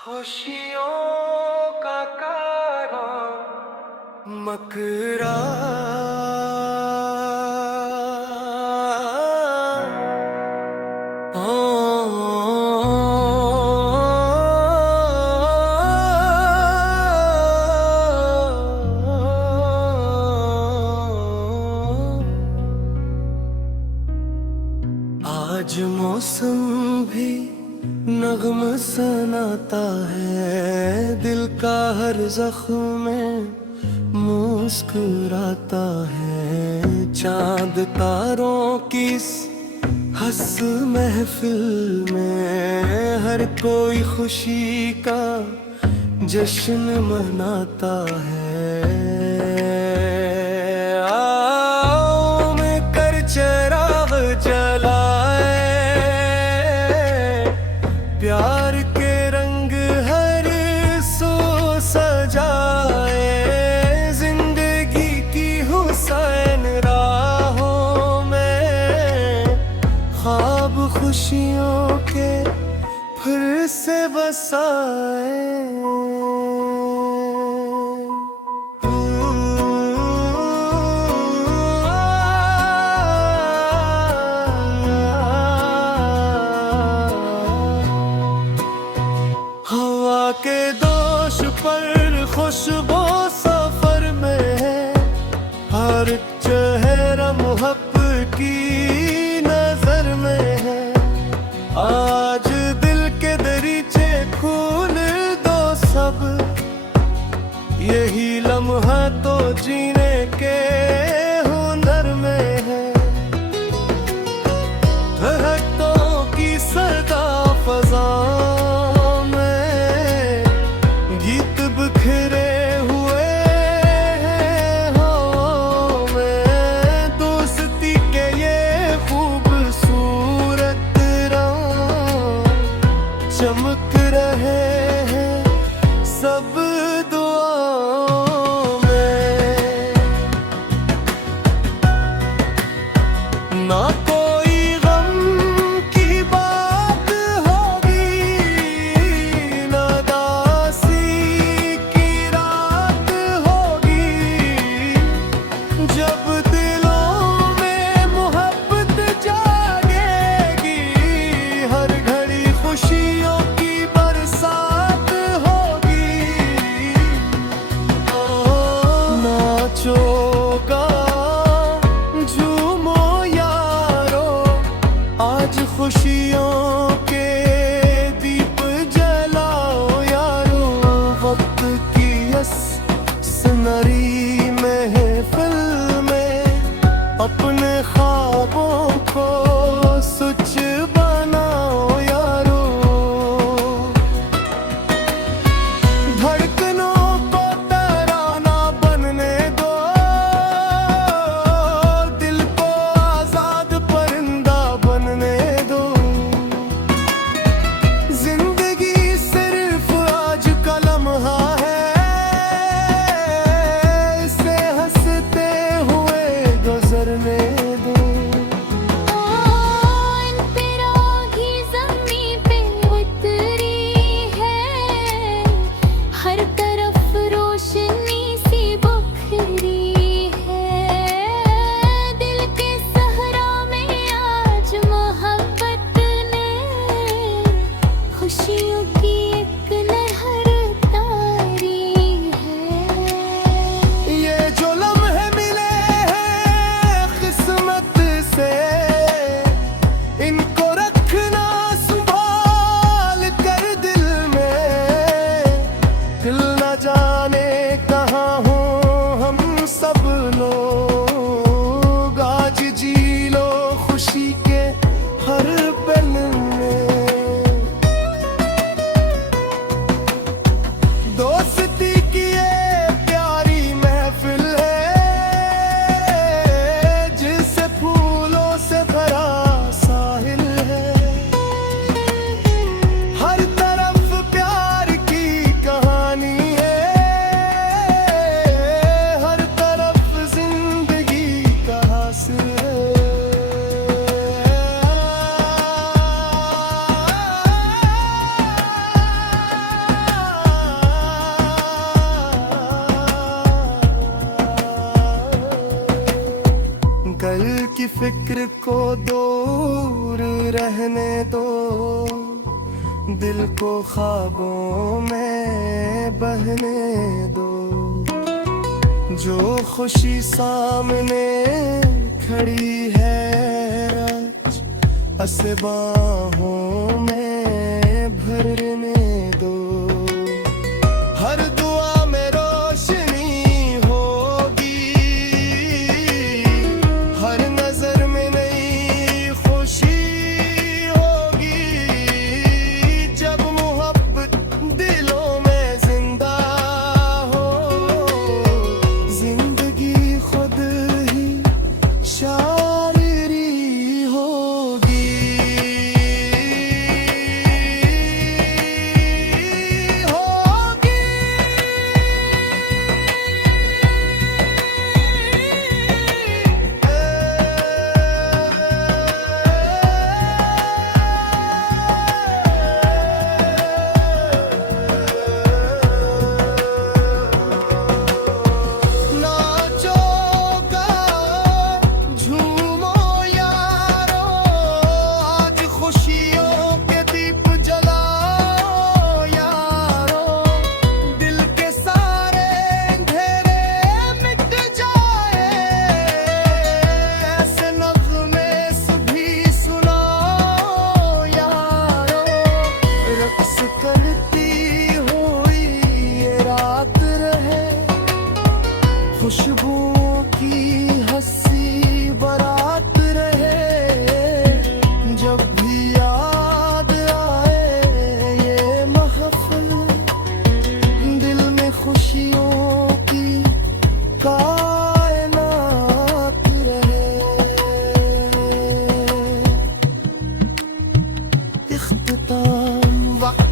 खुशियों का कारवां मकरा आज मौसम भी नगम सुनाता है, दिल का हर जख्म में मुस्कुराता है। चांद तारों की इस हंस महफिल में हर कोई खुशी का जश्न मनाता है। आओ मिलकर चिराग जलाए, प्यार के रंग हर सो सजाए। जिंदगी की हुसैन राहों में ख्वाब खुशियों के फिर से बसाए। हवा के दोष पर खुशबू सफर में है, हर चेहरा मोहब्बत की नजर में है। आज दिल के दरीचे खोल दो सब, यही लम्हा तो जीने के हुनर में है। धड़कनों की सदा फजा बिखरे हुए हैं हवाओं में। दोस्ती के ये खूबसूरत रंग चमक रहे हैं सब दुआओं में। ना कोई गम की बात होगी, ना जब दिलों में मोहब्बत जागेगी, हर घड़ी खुशियों की बरसात होगी। नाचो गाओ झूमो यारो, आज खुशियों के दीप जलाओ यारो। वक्त की सुनहरी महफिल अपने ख्वाबों को सच बनाओ यारो। धड़कनों को तराना बनने दो, दिल को आजाद परिंदा बनने दो। जिंदगी सिर्फ आज का लम्हा है, इसे हंसते हुए गुजरने दो। इन पिरागी ज़मीं पे उतरी है, हर तरफ रोशनी सी बिखरी है। दिल के सहरा में आज मोहब्बत ने खुशियों की एक लहर तारी है। ये जो लम्हे मिले हैं किस्मत से, इनको रखना संभाल कर दिल में। दिल न जाने कहाँ हो हम सब लोग, आज जी लो खुशी के हर पल में। फिक्र को दूर रहने दो, दिल को ख्वाबों में बहने दो। जो खुशी सामने खड़ी है आज, असे बाहों में भरने दो। हर दुआ में रोशनी होगी, हर नजर में नई खुशी होगी। जब मोहब्बत दिलों में जिंदा हो, जिंदगी खुद ही शायरी होगी। खुशबुओं की हंसी बारात रहे। जब भी याद आए ये महफिल, दिल में खुशियों की कायनात रहे। इख्तिताम वक्त